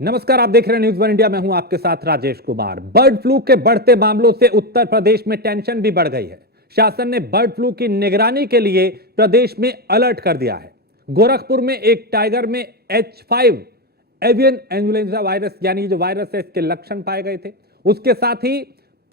नमस्कार, आप देख रहे हैं न्यूज़ वन इंडिया। मैं हूं आपके साथ राजेश कुमार। बर्ड फ्लू के बढ़ते मामलों से उत्तर प्रदेश में टेंशन भी बढ़ गई है। शासन ने बर्ड फ्लू की निगरानी के लिए प्रदेश में अलर्ट कर दिया है। गोरखपुर में एक टाइगर में H5 एवियन इन्फ्लुएंजा वायरस यानी जो वायरस है इसके लक्षण पाए गए थे। उसके साथ ही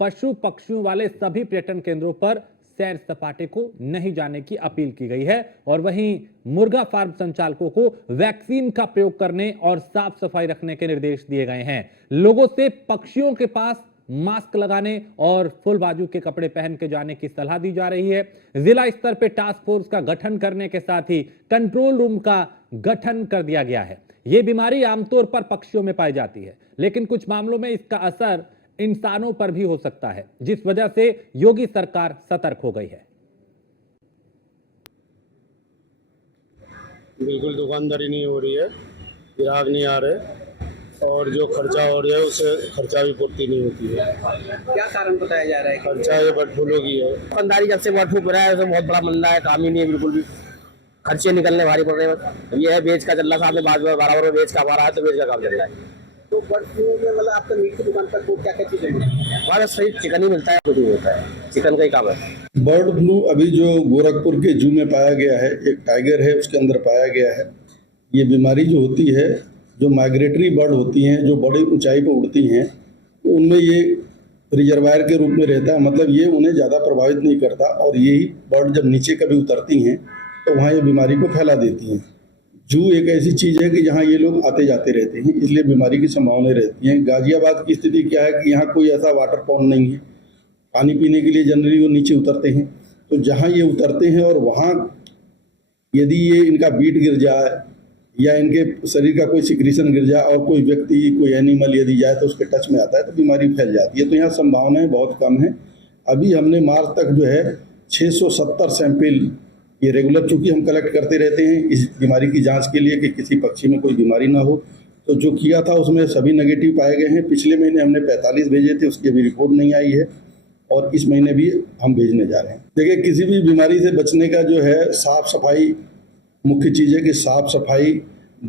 पशु पक्षियों वाले सभी पर्यटन केंद्रों पर सैर सपाटे को नहीं जाने की अपील की गई है और वहीं मुर्गा फार्म संचालकों को वैक्सीन का प्रयोग करने और साफ सफाई रखने के निर्देश दिए गए हैं। लोगों से पक्षियों के पास मास्क लगाने और फुल बाजू के कपड़े पहन के जाने की सलाह दी जा रही है। जिला स्तर पर टास्क फोर्स का गठन करने के साथ ही कंट्रोल रूम का गठन कर दिया गया है। यह बीमारी आमतौर पर पक्षियों में पाई जाती है, लेकिन कुछ मामलों में इसका असर इंसानों पर भी हो सकता है, जिस वजह से योगी सरकार सतर्क हो गई है। बिल्कुल दुकानदारी नहीं हो रही है, ग्राहक नहीं आ रहे और जो खर्चा हो रहा है उससे खर्चा भी पूर्ति नहीं होती है। क्या कारण बताया जा रहा है? खर्चा ये बर्ड फ्लू की है। दुकानदारी जब से बर्ड फ्लू हो रहा है उसमें बहुत बड़ा मंदा है, काम ही नहीं है बिल्कुल भी। खर्चे निकलने भारी पड़ रहे हैं। ये है बेच का चल रहा, सामने बराबर बेच का हमारा है तो बेच का काम चल रहा है। तो बर्ड फ्लू में मतलब आपका मीट की दुकान पर क्या क्या चीजें मिलती है? हमारा सिर्फ चिकन ही मिलता है, कुछ नहीं होता है, चिकन का ही काम है। बर्ड फ्लू अभी जो गोरखपुर के जू में पाया गया है, एक टाइगर है उसके अंदर पाया गया है। ये बीमारी जो होती है, जो माइग्रेटरी बर्ड होती हैं जो बड़ी ऊंचाई पर उड़ती हैं, तो उनमें ये रिजर्वायर के रूप में रहता है, मतलब ये उन्हें ज़्यादा प्रभावित नहीं करता और यही बर्ड जब नीचे कभी उतरती हैं तो वहाँ ये बीमारी को फैला देती हैं। जू एक ऐसी चीज़ है कि जहाँ ये लोग आते जाते रहते हैं, इसलिए बीमारी की संभावनाएं रहती हैं। गाजियाबाद की स्थिति क्या है कि यहाँ कोई ऐसा वाटर पॉन्ड नहीं है, पानी पीने के लिए जनरली वो नीचे उतरते हैं। तो जहाँ ये उतरते हैं और वहाँ यदि ये इनका बीट गिर जाए या इनके शरीर का कोई सिक्रीशन गिर जाए और कोई व्यक्ति कोई एनिमल यदि जाए तो उसके टच में आता है तो बीमारी फैल जाती है। तो यहाँ संभावनाएं बहुत कम हैं। अभी हमने मार्च तक जो है 670 सैंपल ये रेगुलर चूँकि हम कलेक्ट करते रहते हैं इस बीमारी की जांच के लिए कि किसी पक्षी में कोई बीमारी ना हो, तो जो किया था उसमें सभी नेगेटिव पाए गए हैं। पिछले महीने हमने 45 भेजे थे, उसकी अभी रिपोर्ट नहीं आई है और इस महीने भी हम भेजने जा रहे हैं। देखिए, किसी भी बीमारी से बचने का जो है साफ सफाई मुख्य चीज़ है कि साफ सफाई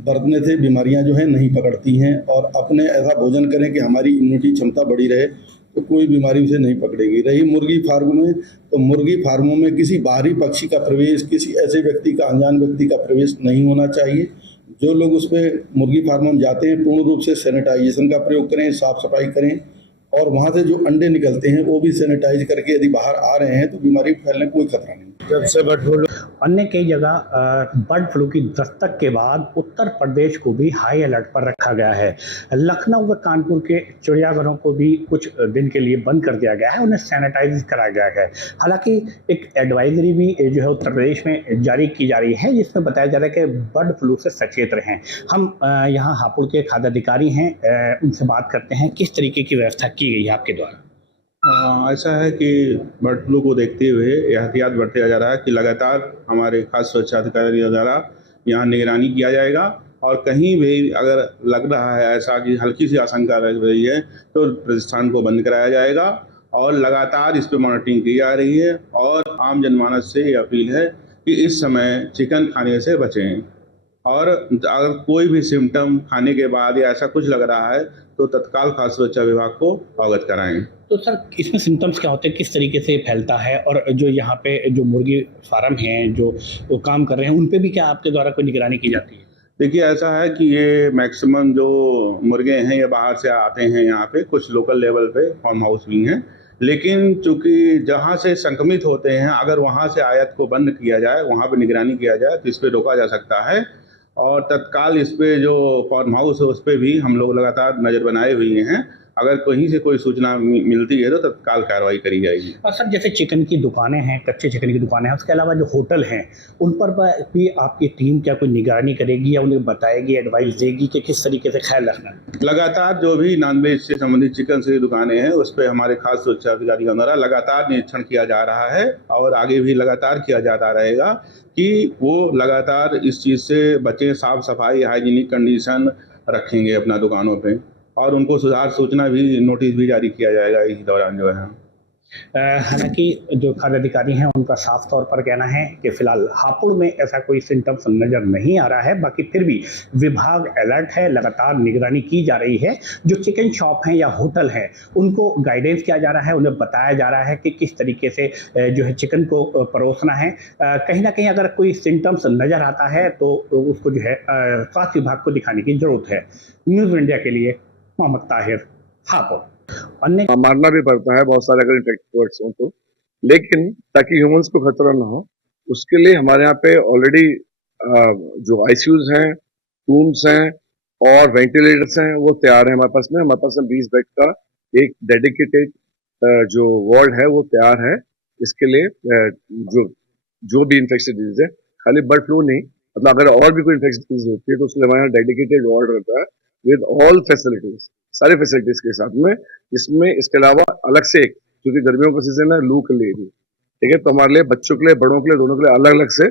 बरतने से बीमारियां जो है नहीं पकड़ती हैं और अपने ऐसा भोजन करें कि हमारी इम्यूनिटी क्षमता बढ़ी रहे तो कोई बीमारी उसे नहीं पकड़ेगी। रही मुर्गी फार्म में, तो मुर्गी फार्मों में किसी बाहरी पक्षी का प्रवेश, किसी ऐसे व्यक्ति का, अनजान व्यक्ति का प्रवेश नहीं होना चाहिए। जो लोग उस पर मुर्गी फार्मों में जाते हैं पूर्ण रूप से सैनिटाइजेशन का प्रयोग करें, साफ सफाई करें और वहाँ से जो अंडे निकलते हैं वो भी सैनिटाइज करके यदि बाहर आ रहे हैं तो बीमारी फैलने का कोई खतरा नहीं। जब से बर्ड फ्लू अन्य कई जगह बर्ड फ्लू की दस्तक के बाद उत्तर प्रदेश को भी हाई अलर्ट पर रखा गया है। लखनऊ व कानपुर के चिड़ियाघरों को भी कुछ दिन के लिए बंद कर दिया गया है, उन्हें सैनिटाइज कराया गया है। हालांकि एक एडवाइजरी भी जो है उत्तर प्रदेश में जारी की जा रही है जिसमें बताया जा रहा है कि बर्ड फ्लू से सचेत रहें। हम यहाँ हापुड़ के खाद्य अधिकारी हैं, उनसे बात करते हैं किस तरीके की व्यवस्था की गई है आपके द्वारा। ऐसा है कि बर्ड फ्लू को देखते हुए एहतियात बरता जा रहा है कि लगातार हमारे खास सुरक्षा अधिकारियों द्वारा यहाँ निगरानी किया जाएगा और कहीं भी अगर लग रहा है ऐसा कि हल्की सी आशंका रह रही है तो प्रतिष्ठान को बंद कराया जाएगा और लगातार इस पर मॉनिटरिंग की जा रही है। और आम जनमानस से ये अपील है कि इस समय चिकन खाने से बचें और अगर कोई भी सिम्टम खाने के बाद या ऐसा कुछ लग रहा है तो तत्काल खाद्य सुरक्षा विभाग को अवगत कराएं। तो सर, इसमें सिम्टम्स क्या होते हैं, किस तरीके से फैलता है और जो यहाँ पे जो मुर्गी फार्म हैं जो वो काम कर रहे हैं उन पे भी क्या आपके द्वारा कोई निगरानी की जाती है? देखिए, ऐसा है कि ये मैक्सिमम जो मुर्गे हैं ये बाहर से आते हैं, यहाँ पे कुछ लोकल लेवल पे फार्म हाउस भी हैं, लेकिन चूंकि जहाँ से संक्रमित होते हैं अगर वहाँ से आयात को बंद किया जाए, वहाँ पे निगरानी किया जाए तो इस पर रोका जा सकता है और तत्काल इस पे जो फार्म हाउस है उस पर भी हम लोग लगातार नज़र बनाए हुए हैं। अगर कहीं से कोई सूचना मिलती है तो तत्काल कार्रवाई करी जाएगी। और सर, जैसे चिकन की दुकानें हैं, कच्चे चिकन की दुकानें हैं, उसके अलावा जो होटल हैं उन पर भी आपकी टीम क्या कोई निगरानी करेगी या उन्हें बताएगी, एडवाइस देगी कि किस तरीके से ख्याल रखना है? लगातार जो भी नॉनवेज से संबंधित चिकन से दुकानें हैं उस पर हमारे खास सुरक्षा अधिकारियों द्वारा लगातार निरीक्षण किया जा रहा है और आगे भी लगातार किया जाता रहेगा कि वो लगातार इस चीज़ से बचें, साफ सफाई हाइजीनिक कंडीशन रखेंगे अपना दुकानों पे और उनको सुधार सूचना भी नोटिस भी जारी किया जाएगा इस दौरान जो है। हालांकि जो खाद्य अधिकारी हैं उनका साफ तौर पर कहना है कि फिलहाल हापुड़ में ऐसा कोई सिम्टम्स नजर नहीं आ रहा है। बाकी फिर भी विभाग अलर्ट है, लगातार निगरानी की जा रही है। जो चिकन शॉप हैं या होटल हैं उनको गाइडेंस किया जा रहा है, उन्हें बताया जा रहा है कि किस तरीके से जो है चिकन को परोसना है। कहीं ना कहीं अगर कोई सिम्टम्स नजर आता है तो उसको जो है स्वास्थ्य विभाग को दिखाने की जरूरत है। न्यूज़ इंडिया के लिए मोहम्मद ताहिर, हापुड़। अन्य मारना भी पड़ता है बहुत सारे अगर इन्फेक्टेड बर्ड्स हों तो, लेकिन ताकि ह्यूमंस को खतरा ना हो उसके लिए हमारे यहाँ पे ऑलरेडी जो आईसीयूज हैं, रूम्स हैं और वेंटिलेटर्स हैं वो तैयार है हमारे पास में। हमारे पास में 20 बेड का एक डेडिकेटेड जो वार्ड है वो तैयार है इसके लिए। जो भी इन्फेक्शन डिजीज है, खाली बर्ड फ्लू नहीं, मतलब अगर और भी कोई इन्फेक्शन डिजीज होती है तो उसके लिए हमारे यहाँ डेडिकेटेड वार्ड रहता है विद ऑल फैसिलिटीज, सारे फैसिलिटीज के साथ में। इसमें इसके अलावा अलग से एक, क्योंकि गर्मियों का सीजन है, लू के लिए भी, ठीक है, तो हमारे लिए बच्चों के लिए, बड़ों के लिए, दोनों के लिए अलग अलग से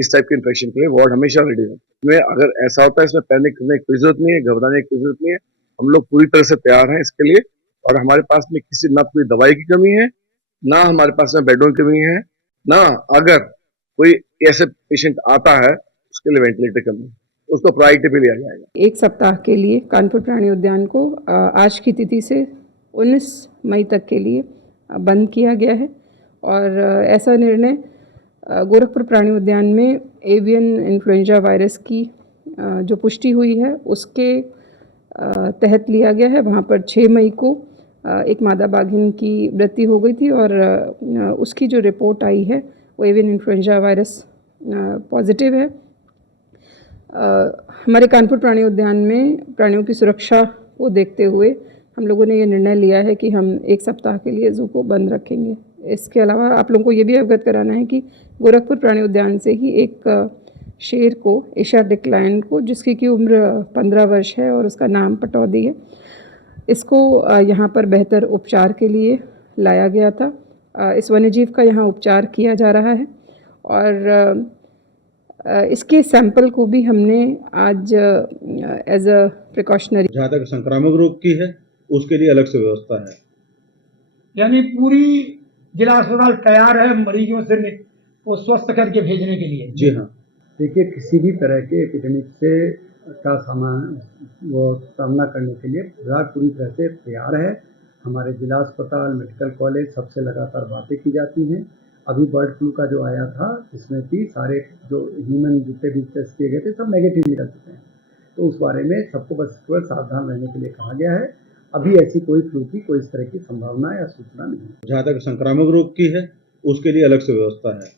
इस टाइप के इन्फेक्शन के लिए वार्ड हमेशा रेडी है। इसमें अगर ऐसा होता है इसमें पैनिक करने की कोई जरूरत नहीं है, घबराने की कोई जरूरत नहीं है। हम लोग पूरी तरह से तैयार हैं इसके लिए और हमारे पास में किसी ना कोई दवाई की कमी है, ना हमारे पास में बेडों की कमी है, ना अगर कोई ऐसे पेशेंट आता है उसके लिए वेंटिलेटर कमी है, उसको प्रायोरिटी पे लिया जाएगा। एक सप्ताह के लिए कानपुर प्राणी उद्यान को आज की तिथि से 19 मई तक के लिए बंद किया गया है और ऐसा निर्णय गोरखपुर प्राणी उद्यान में एवियन इन्फ्लुएंजा वायरस की जो पुष्टि हुई है उसके तहत लिया गया है। वहाँ पर 6 मई को एक मादा बाघिन की मृत्यु हो गई थी और उसकी जो रिपोर्ट आई है वो एवियन इन्फ्लुएंजा वायरस पॉजिटिव है। हमारे कानपुर प्राणी उद्यान में प्राणियों की सुरक्षा को देखते हुए हम लोगों ने ये निर्णय लिया है कि हम एक सप्ताह के लिए ज़ू को बंद रखेंगे। इसके अलावा आप लोगों को ये भी अवगत कराना है कि गोरखपुर प्राणी उद्यान से ही एक शेर को, एशियाटिक लायन को, जिसकी की उम्र 15 वर्ष है और उसका नाम पटौदी है, इसको यहाँ पर बेहतर उपचार के लिए लाया गया था। इस वन्यजीव का यहाँ उपचार किया जा रहा है और इसके सैंपल को भी हमने आज एज अ प्रिकॉशनरी, जहाँ तक संक्रामक रोग की है उसके लिए अलग से व्यवस्था है। यानी पूरी जिला अस्पताल तैयार है मरीजों से वो स्वस्थ करके भेजने के लिए। जी हाँ, देखिए किसी भी तरह के एपिडेमिक से का सामना करने के लिए विभाग पूरी तरह से तैयार है। हमारे जिला अस्पताल, मेडिकल कॉलेज सबसे लगातार बातें की जाती हैं। अभी बर्ड फ्लू का जो आया था जिसमें कि सारे जो ह्यूमन जितने भी टेस्ट किए गए थे सब नेगेटिव निकल चुके हैं, तो उस बारे में सबको बस केवल सावधान रहने के लिए कहा गया है। अभी ऐसी कोई फ्लू की कोई इस तरह की संभावना या सूचना नहीं है। जहाँ तक संक्रामक रोग की है उसके लिए अलग से व्यवस्था है।